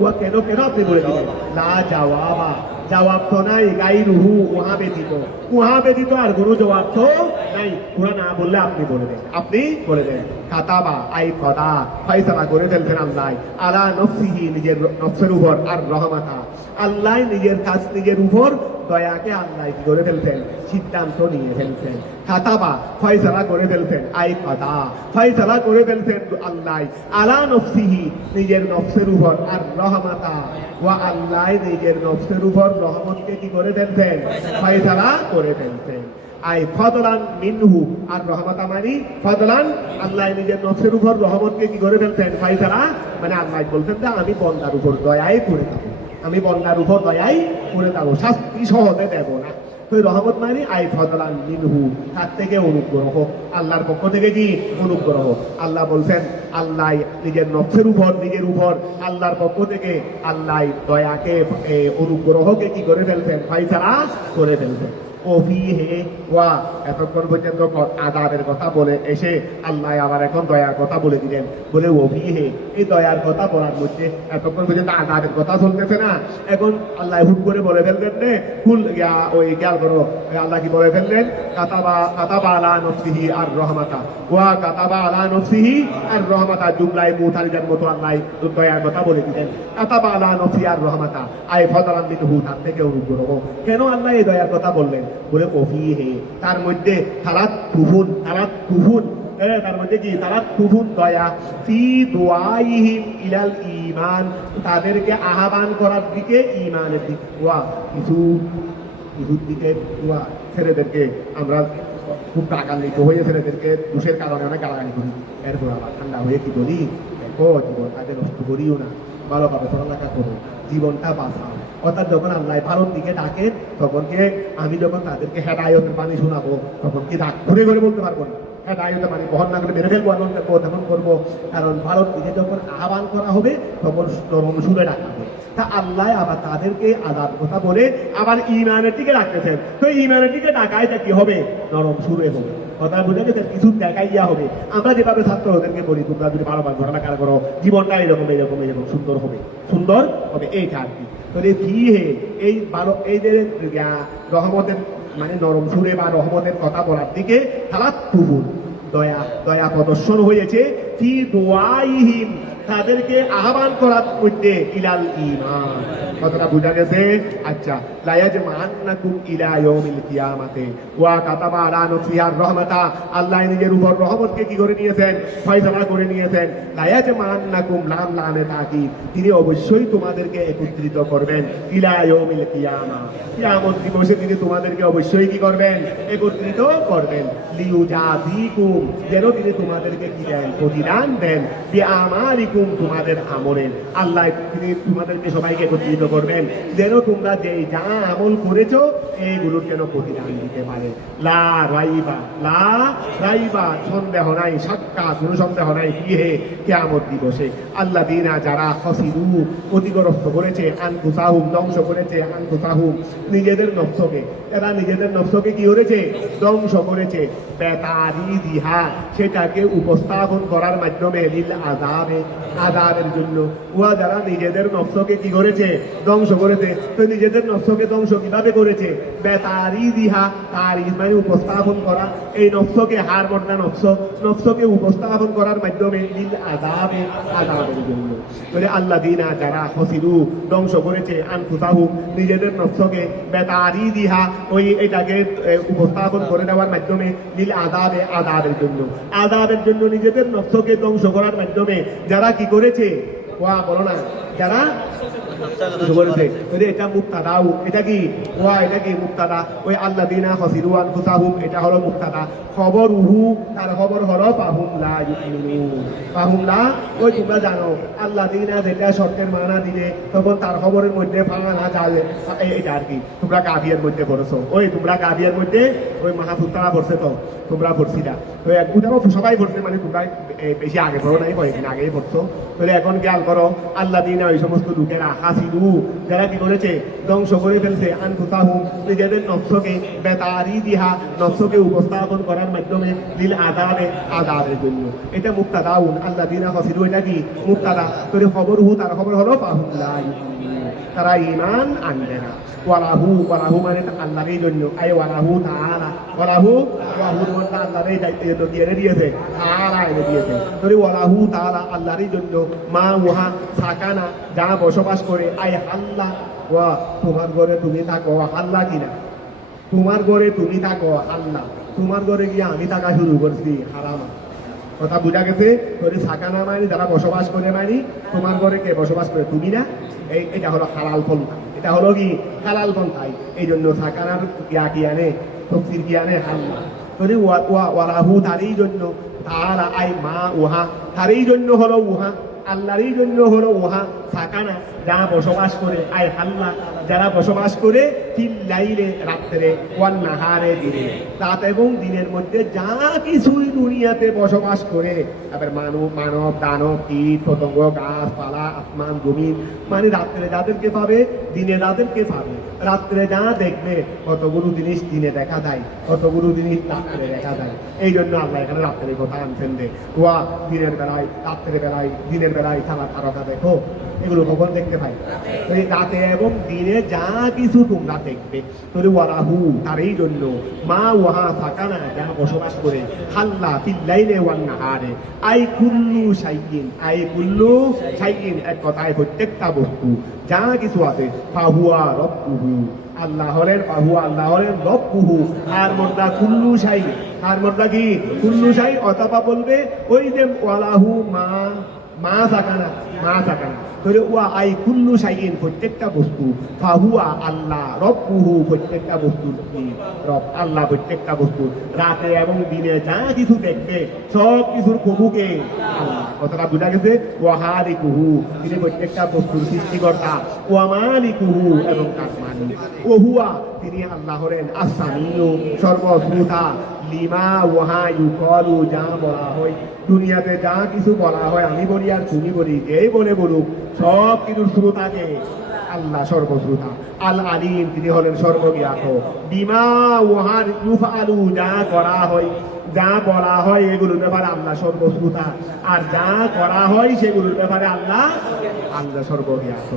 ওয়া কেন কেন আপনি বলে দিলেন লা জাওয়াবা, জবাব তো নাই, গাইরুহু উহা ব্যতীত, উহা ব্যতীত আর কোনো জবাব তো নাই। ওরা না বললে আপনি বলে দেন, আপনি বলে দেন। কাতাবা আই কদা, ফয়সালা করে ফেলছেন আল্লাহ, আলা নফসিহি, নিজের নফসের উপর, আর রহমাতা, আল্লাহ নিজের কাজ নিজের উপর দয়াকে আল্লাহ কি করে ফেলছেন? সিদ্ধান্ত নিয়ে ফেলছেন। কাতাবা ফয়সালা করে ফেলছেন, আই কদা ফয়সালা করে ফেলছেন আল্লাহ, আলা নফসিহি নিজের নফসের উপর, আর রহমাতা ওয়া আল্লাহ নিজের নফসের উপর রহমতকে কি করে ফেলছেন? ফয়সালা করে ফেলছেন। আই ফদলান মিনহু, আর রহমতা মানে ফদলান, আল্লাহ নিজের নফসের উপর রহমতকে কি করে ফেলছেন? ফয়সালা মানে আল্লাহ বলছেন যে আমি বন্দার উপর দয়াই করে দেবো, আমি বন্দার উপর দয়াই করে দেবো, শাস্তি সহজে দেব না। তো রহমত মানে আই ফদলান মিনহু, তার থেকে অনুগ্রহ, আল্লাহর পক্ষ থেকে কি অনুগ্রহ। আল্লাহ বলছেন আল্লাহ নিজের নফসের উপর, নিজের উপর আল্লাহর পক্ষ থেকে আল্লাহ দয়াকে অনুগ্রহকে কি করে ফেলছেন? ফয়সালা করে ফেলছেন। ওফিহে ওয়া, এতক্ষণ পর্যন্ত আযাবের কথা বলে এসে আল্লাহ আবার এখন দয়ার কথা বলে দিলেন, বলে ওফিহে, এই দয়ার কথা বলার মধ্যে এতক্ষণ পর্যন্ত আযাবের কথা চলতেছে না, এখন আল্লাহ হুট করে বলে ফেললেন রে, ফুল ওই খেয়াল করো, আল্লাহ কি বলে ফেললেন? কাতাবা আলা নফসিহি আর রহমাতা, ওয়া কাতাবা আলা নফসিহি আর রহমাতা, জুমলাই মুতারিজার মতো আল্লাহ দয়ার কথা বলে দিলেন। কাতাবা আলা নফসিহি আর রহমাতা, আই ফদলান মিনহু, তার থেকে অনুগ্রহ। কেন আল্লাহ এই দয়ার কথা বললেন? বলে ওফিহে, তার মধ্যে তারাত তুহুন, তার মধ্যে কি তারাত তুহুন দয়া, ফি দুআইহিম ইলাল ঈমান, তাদেরকে আহ্বান করার দিকে, ঈমানের দিকে। ওয়া কিছুর দিকে, ওয়া ছেলেদেরকে আমরা খুব টাকান্বিত হয়ে ছেলেদেরকে দোষের কারণে অনেক গালাগালি করি, এরপর আবার ঠান্ডা হয়ে কি বলি, দেখো জীবনটাকে নষ্ট করিও না, ভালোভাবে পড়ালেখা করো, জীবনটা বাঁচাও, অর্থাৎ যখন আল্লাহ ভালোর দিকে ডাকে তখন আমি যখন তাদেরকে হেদায়তের বাণী শোনাবো তখন কি ডাক ঘুরে ঘুরে বলতে পারবো না, হেদায়তের বাণী বহন না করে মেরে ফেলবো, আনন্দ তেমন করবো। কারণ ভালোর দিকে যখন আহ্বান করা হবে তখন নরম সুরে ডাকা হবে। তা আল্লাহ আবার তাদেরকে আজাদ কথা বলে আবার ইমানের দিকে ডাকতেছেন। তো ইমানের দিকে ডাকাইটা কি হবে? নরম সুরে হবে। কথা বুঝে গেছে? কিছু দেখাইয়া হবে। আমরা যেভাবে ছাত্রদেরকে বলি তোমরা যদি বারবার ঘটনা কার করো জীবনটা এরকম এরকম এরকম সুন্দর হবে, সুন্দর হবে, এইটা আর কি। তো এই এই যে রহমতের মানে নরম সুরে বা রহমতের কথা বলার দিকে হালাত তুবুল দয়া দয়া প্রদর্শন হয়েছে কি দোয়াইহিম তাদেরকে আহ্বান করার মধ্যে ইলাল ঈমান। কথাটা বুঝা গেছে? আচ্ছা, লায়াজমান্নাকুম ইলা ইয়াউমিল কিয়ামাতে ওয়া কাতাবা আলা নাফসিহির রাহমাতা। আল্লাহ নিজের উপর রহমতকে কি করে নিয়েছেন? ফয়সালা করে নিয়েছেন। লায়াজমান্নাকুম লাম লামে তাকিদ, তিনি অবশ্যই তোমাদেরকে একত্রিত করবেন ইলা ইয়াউমিল কিয়ামা, কিয়ামত দিবসে তিনি তোমাদেরকে অবশ্যই কি করবেন? একত্রিত করবেন। লিউজাজিকুম, যেন তিনি তোমাদেরকে কি দেন? প্রতিদান দেন। বিআমালিকুম, তোমাদের আমলের। আল্লাহ তিনি তোমাদেরকে সবাইকে একত্রিত করবেন যেন তোমরা যে যা আমল করেছো এইগুলোর যেন প্রতিদান দিতে পারে। লা রাইবা, সন্দেহ নাই, সাক্কা কোনো সন্দেহ নাই, ফিহে কিয়ামত দিবসে। আল্লাযীনা, যারা খাসিরু ক্ষতিগ্রস্ত করেছে, আনফুসাহুম, ধ্বংস করেছে, আনফুসাহুম, নিজেদের নফসকে। এরা নিজেদের নফসকে কি করেছে? ধ্বংস করেছে। বেতারিদিহা, সেটাকে উপস্থাপন করার মাধ্যমে লিল আযাবে, আযাবের জন্য। ওয়া যারা নিজেদের নফসকে কি করেছে? ধ্বংস করেছে। তো নিজেদের নফসকে ধ্বংস কিভাবে করেছে? বেতারিদিহা, তারিজ মানে উপস্থাপন করা। এই নফসকে হার মর্দা নফসকে উপস্থাপন করার মাধ্যমে লিল আযাবে, আযাবের জন্য। তাহলে আল্লাযীনা, যারা খাসিরু ধ্বংস করেছে, আনফুসাহুম, নিজেদের নফসকে, বেতারিদিহা, ওই এটাকে উপস্থাপন করে দেওয়ার মাধ্যমে লিল আযাবে, আযাবের জন্য। আযাবের জন্য নিজেদের নফসকে ধ্বংস করার মাধ্যমে যারা কি করেছে? ওয়া বলো না, যারা করেছে। এটা মুক্তাদাও, এটা কি? ওয়া, এটা কি? মুক্তাদা। ওই আল্লাযীনা খাসিরু আনফুসাহুম, এটা হলো মুক্তাদা। খবরুহু, তার খবর হলো ফাহুম লা ইউমিনুন। ফাহুম লা, ওই তোমরা জানো আল্লাযীনা যেটা শর্তের মানা দিলে তখন তার খবরের মধ্যে ফানা যায়, এটা আর কি। তোমরা কাফিয়ার মধ্যে পড়ছো, ওই তোমরা কাফিয়ার মধ্যে ওই মাহফুজরা পড়ছে, তো তোমরা পড়ছি না। তো ওটাও সবাই পড়ছে, মানে তোমরা বেশি আগে পড়ো নাই, কয়েকদিন আগেই পড়ছো। তাহলে এখন খেয়াল করো, আল্লাযীনা, ওই সমস্ত লোকেরা, খাসিরু, যারা কি করেছে? ধ্বংস করে ফেলছে, আনফুসাহুম, নিজেদের নফসকে, বেতারিদিহা, নফসকে উপস্থাপন করার মাধ্যমে লিল আযাবে, আযাবের জন্য। এটা মুক্তাদাউন, আল্লাযীনা খাসিরু, এটা কি? মুক্তাদা। তোর খবরহু, তার খবর হলো ফাহুম লা ইউমিনুন, তারা ঈমান আনবে না। ওয়ালাহু, ওয়ালাহু মানে আল্লাহরই জন্য। আই ওয়ালাহু তাআলা, ওয়ালাহু মানে আল্লাহরই দায়িত্ব দিয়ে দিয়েছে, তাআলা এনে দিয়েছে। তোরে ওয়ালাহু তাআলা, আল্লাহরই জন্য। মা ওহা, সাকানা, যা বসবাস করে। আই হাল্লা, ওয়া তোমার ঘরে তুমি থাকো, হাল্লা কিনা তোমার ঘরে তুমি থাকো, আল্লাহ তোমার ঘরে গিয়ে আমি থাকা শুরু করছি, হারাম। কথা বুঝা গেছে? তোরে সাকানা মানে যারা বসবাস করে, মানে তোমার ঘরে কে বসবাস করে? তুমি না। এটা হলো হালাল পন্থা, এটা হলো কি? হালাল পন্থাই। এই জন্য সাকানার কি আনে? তফসির কি আনে? হাল্লা। তোরে ওয়ালাহু, তারই জন্য। তাআলা, আই মা উহা, তারই জন্য হলো উহা, আল্লাহরই জন্য হলো উহা। সাকানা, যারা বসবাস করে। আই হাল্লা, যারা বসবাস করে। ফিল লাইলে, রাত্রে। ওয়ান নাহারে, দিনে। রাত এবং দিনের মধ্যে যা কিছুই দুনিয়াতে বসবাস করে, আবার মানব দানব, কীট পতঙ্গ, গাছপালা, আসমান জমিন, মানে রাত্রে যাদেরকে পাবে, দিনে যাদেরকে পাবে। রাত্রে যা দেখবে কতগুলো জিনিস দিনে দেখা যায়, কতগুলো জিনিস রাত্রে দেখা যায়। এই জন্য আল্লাহ এখানে রাত্রের কথা আনছেন যে ওয়া দিনের বেলায়, রাত্রের বেলায়, দিনের বেলায় খেলা তারকা দেখো, এগুলো কখন দেখতে পাই? রাতে এবং দিনে যা কিছু তোমরা দেখবে। তোরে ওয়ালাহু, তারই জন্য। মা ওয়াহা, সাকানা, যা বসবাস করে। হাল্লা, ফিল লাইলে ওয়ান নাহারে। আই কুল্লু শাইইন, আই কুল্লু শাইইন, এক কথায় প্রত্যেকটা বস্তু যা কিছু আছে। ফাহুয়া রব্বুহু, আল্লাহ হলেন ফাহুয়া, আল্লাহ হলেন রব্বুহু। আর মর্দা কুল্লু শাই, আর মর্দা কি? কুল্লু শাই। অথবা বলবে ওই যে ওয়ালাহু মা মা সাকানা মা সাকানা তাহলে ওয়া আই কুল্লু শাইইন প্রত্যেকটা বস্তু ফাহুয়া আল্লাহ রব্বুহু প্রত্যেকটা বস্তুর রব আল্লাহ প্রত্যেকটা বস্তু রাতে এবং দিনে যা কিছু দেখবে সব কিছুর প্রভুকে আল্লাহ কথাটা বোঝা গেছে ওয়াহারিকুহু তিনি প্রত্যেকটা বস্তুর সৃষ্টিকর্তা ওয়া মালিকুহু এবং তার মালিক ওহুয়া তিনি আল্লাহ হলেন আস-সামিউ সর্বশ্রোতা লিমা ওয়াহা ইউকালু যা বলা হয় দুনিয়াতে যা কিছু বলা হয় আমি বলি আর তুমি বলি যেই বলে বলুক সব কিছুর শ্রোতাকে আল্লাহ সর্বশ্রোতা আল আলিম তিনি হলেন সর্বজ্ঞাত বিমা ওয়াহার ইউফআলু যা করা হয় যা বলা হয় এগুলোর ব্যাপারে আল্লাহ সর্বশ্রোতা আর যা করা হয় সেগুলোর ব্যাপারে আল্লাহ আল্লাহ সর্বজ্ঞাত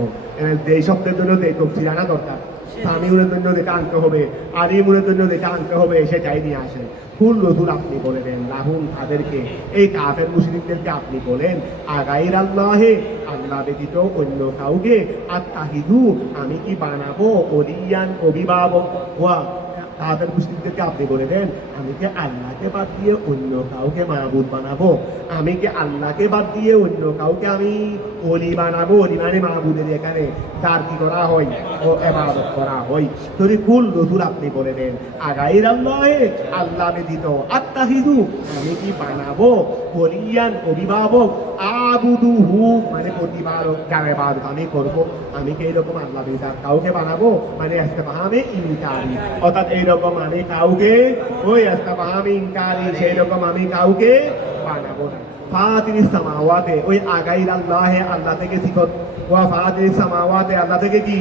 এই শব্দের জন্য এই তফসির আনা দরকার সামিউলের জন্য যেটা আনতে হবে আলিমুলের জন্য যেটা আনতে হবে সেটাই নিয়ে আসেন ফুল রসুল আপনি বলে দেন লাহুম তাদেরকে এই কাফের মুশরিকদেরকে আপনি বলেন আগাইর আল্লাহে আল্লাহ ব্যতীত অন্য কাউকে আত্তাহিদু আমি কি বানাবো ওলিয়ান অভিভাবক ওয়া কাফের মুশরিকদেরকে আপনি বলে দেন আমি কি আল্লাহকে বাদ দিয়ে অন্য কাউকে মাহবুদ বানাবো আমি কি আল্লাহকে বাদ দিয়ে অন্য কাউকে আমি ওলি বানাবো ওলি মানে মাহবুদের এখানে তার কি করা হয় ও ইবাদত করা হয় যদি কুল রসুল আপনি বলে দেন আগাইর আল্লাহে আল্লাহ ব্যতীত আত্তাহিদু আমি কি বানাবো ওলিয়ান অভিভাবক আবুদুহু মানে প্রতিপালক যার ইবাদত আমি করবো আমি কি এইরকম আল্লাহ ব্যতীত কাউকে বানাবো মানে ইস্তেফহামে ইনকারি অর্থাৎ এইরকম আমি কাউকে ওই ইস্তেফহামে ইনকারি সেই রকম আমি কাউকে বানাবো না ফাতিরিস সামাওয়াতে ওই আগাইর আল্লাহে আল্লাহ থেকে সিফত ওয়া ফাতিরিস সামাওয়াতে আল্লাহ থেকে কি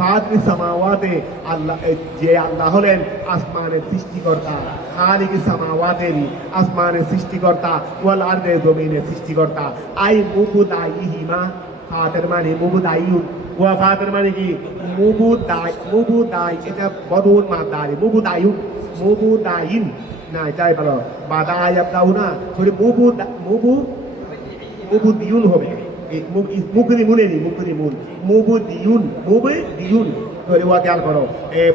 ফাতিরিস সামাওয়াতে আল্লাহ যে আল্লাহ হলেন আসমানের সৃষ্টিকর্তা খালিকিস সামাওয়াতেরই আসমানের সৃষ্টিকর্তা ওয়াল আরদে জমিনের সৃষ্টিকর্তা আই মুবদাইহিমা ফাতের মানে মুবদাইয়ুন ওয়া ফাতের মানে কি মুবদাই এটা বদুন মাদারি মুবদাইন না এটাই ভালো বাদা আয়াত দাও না সরি মুবু দিউন হবে মুবদিউন ধরে ওয়া খেয়াল করো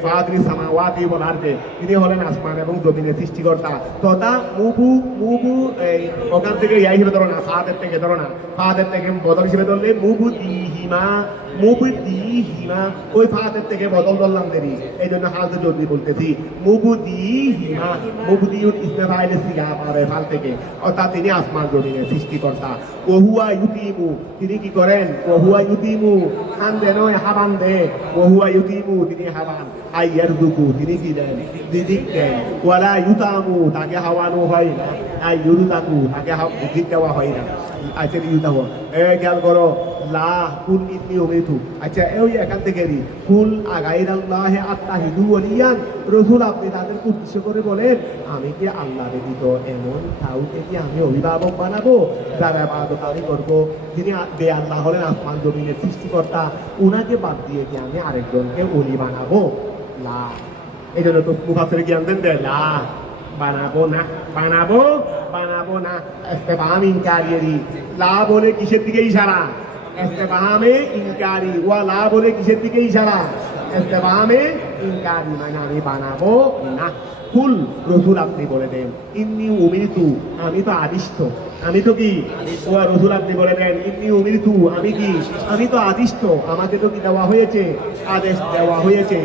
ফাতিরিস সামাওয়াতি ওয়াল আরদি তিনি হলেন আসমান এবং জমিনের সৃষ্টিকর্তা তথা মুবু ওখান থেকে ইয়াই হিসেবে ধরো না ফাতের থেকে ধরো না ফাতের থেকে বদল হিসেবে ধরলে মুবদিহিমা ওই ফাতের থেকে বদল ধরলাম দেরি এই জন্য হালতে জলদি বলতেছি মুবদিউন ইসমে ফাইলে সিগা পারে ফাল থেকে অর্থাৎ তিনি আসমান জমিনের সৃষ্টিকর্তা ওহুয়া ইউতিমু তিনি কি করেন ওহুয়া ইউতিমু খান দে নয় হাবান দে ওহুয়া ইউতিমু তিনি হাবান আইয়ারযুকু তিনি কি দেন রিজিক দেন ওয়ালা ইউতামু তাকে হাওয়ানো হয় না আইয়ুরযাকু তাকে রিজিক দেওয়া হয় না আচ্ছা ইউতামু খেয়াল করো লা কুল ইন্নী উমিতু আচ্ছা এই এখান থেকে কুল আগাইর আল্লাহে আত্তাহিদু ওলিয়ান রসুল আপনি তাদেরকে উদ্দেশ্য করে বলেন আমি কি আল্লাহ ব্যতীত এমন কাউকে কি আমি অভিভাবক বানাবো যার ইবাদত আমি করবো যিনি আল্লাহ হলেন আসমান জমিনের সৃষ্টিকর্তা উনাকে বাদ দিয়ে কি আমি আরেকজনকে ওলি বানাবো লা এই জন্য তো মুফাসসির জ্ঞান দেন লা বানাবো না ইস্তেফহাম ইনকারি লা বলে কিসের দিকে ইশারা ইস্তেফহামে ইনকারি ওয়া লা বলে কিসের দিকে ইশারা ইস্তেফহামে ইনকারি মানে আমি বানাবো না কুল রসুল আপনি বলে দেন ইন্নী উমিরতু আমি তো আদিষ্ট আমি তো কি ও রসুল আপনি বলে দেন ইন্নী উমিরতু আমি কি আমি তো আদিষ্ট আমাকে তো কি দেওয়া হয়েছে আদেশ দেওয়া হয়েছে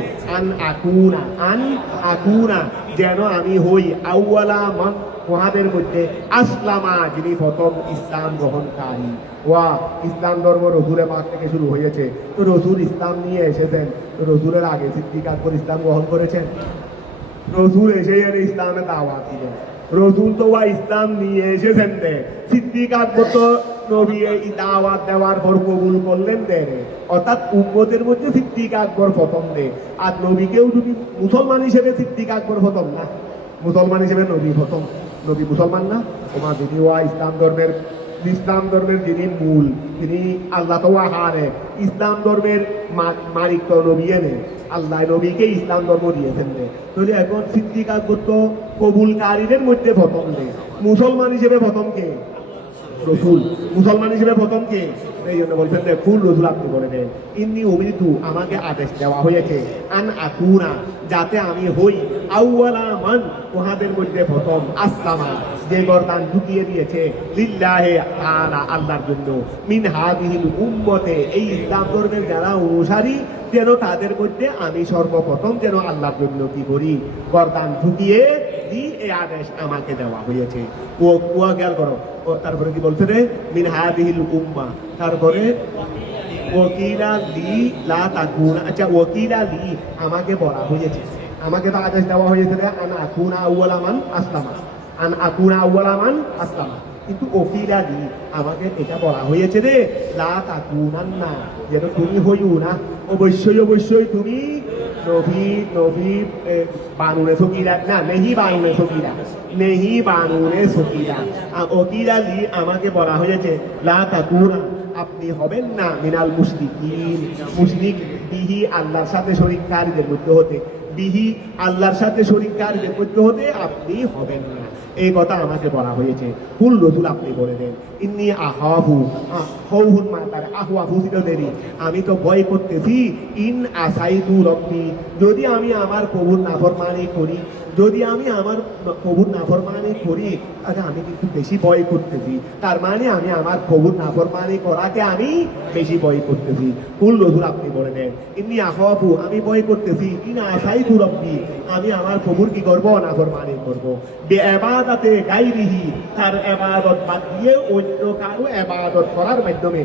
আন আকুনা যেন আমি হই আউয়ালা মান ওহাদের মধ্যে আসলামা যিনি প্রথম ইসলাম গ্রহণকারী ওয়া ইসলাম ধর্ম রসুলের পাক থেকে শুরু হয়েছে তো রসুল ইসলাম নিয়ে এসেছেন তো রসুলের আগে সিদ্দিক আকবর ইসলাম গ্রহণ করেছেন রসুল এসে ইসলামে দাওয়াত দিলেন রসুল তো ইসলাম নিয়ে এসেছেন দে সিদ্দিক আকবর তো নবী এই দাওয়াত দেওয়ার পর কবুল করলেন দে অর্থাৎ উম্মতের মধ্যে সিদ্দিক আকবর প্রথম দে আর নবীকেও যদি মুসলমান হিসেবে সিদ্দিক আকবর প্রথম না মুসলমান হিসেবে নবী প্রথম নবী মুসলমান না তোমার যদি ইসলাম ধর্মের যিনি মূল তিনি আল্লাহ তো হারে ইসলাম ধর্মের মালিক তো নবী এনে আল্লাহ নবীকে ইসলাম ধর্ম দিয়েছেন তাহলে এখন সিদ্দিক আকবর তো কবুলকারীদের মধ্যে প্রথম দে মুসলমান হিসেবে প্রথম কে রসুল মুসলমান হিসেবে প্রথম কে এই জন্য বলছেন যে ফুল রসুল আপনি বলে দেন ইন্নী উমিরতু আমাকে আদেশ দেওয়া হয়েছে আন আকুনা যাতে আমি হই আউয়ালা মান ওহাদের মধ্যে প্রথম আসলামা যে গর্দান ঢুকিয়ে দিয়েছে লিল্লাহে তাআলা আল্লাহর জন্য মিন হাদিহিল উম্মতে এই ইসলাম ধর্মের যারা অনুসারী যেন তাদের মধ্যে আমি সর্বপ্রথম যেন আল্লাহর জন্য কি করি গর্দান ঢুকিয়ে দিই এই আদেশ আমাকে দেওয়া হয়েছে ও খেয়াল করো ও তারপরে কি বলছে রে মিন হাদিহিল উম্মাহ তারপরে ওয়াকিলা লি লা তাকুনা আচ্ছা ওয়াকিলা লি আমাকে বলা হয়েছে আমাকে তো আদেশ দেওয়া হয়েছে রে আন আকুনা আউয়ালা মান আসলামা আন আকুনা আউয়ালা মান আসলামা কিন্তু ওকিলা লি আমাকে এটা বলা হয়েছে রে লা তাকুনান্না যেন তুমি হইও না অবশ্যই তুমি নবী বানুনে সকিরা না নেহি বানুনে সকিরা ওকিলা লি আমাকে বলা হয়েছে লা তাকুনা আপনি হবেন না মিনাল মুশরিক বিহি আল্লাহর সাথে শরীককারীদের মধ্যে হতে বিহি আল্লাহর সাথে শরীককারীদের মধ্যে হতে আপনি হবেন না এই কথা আমাকে বলা হয়েছে কুল রসুল আপনি বলে দেন ইন্নী আহাহু হৌহুন মাতার আহু ছিল দেরি আমি তো ভয় করতেছি ইন আসাইতু রব্বি যদি আমি আমার প্রভুর নাফরমানি করি যদি আমি আমার প্রভুর নাফরমানি করি তাহলে আমি কিন্তু বেশি ভয় করতেছি তার মানে আমি আমার প্রভুর নাফরমানি করাকে আমি বেশি ভয় করতেছি কুল রসুল আপনি বলে দেন ইন্নী আহাহু আমি ভয় করতেছি ইন আসাইতু রব্বি আমি আমার প্রভুর কি করবো নাফরমানি করবো বেঈবাদাতে গায়রিহি তার ইবাদত বাদ দিয়ে অন্য কারো ইবাদত করার মাধ্যমে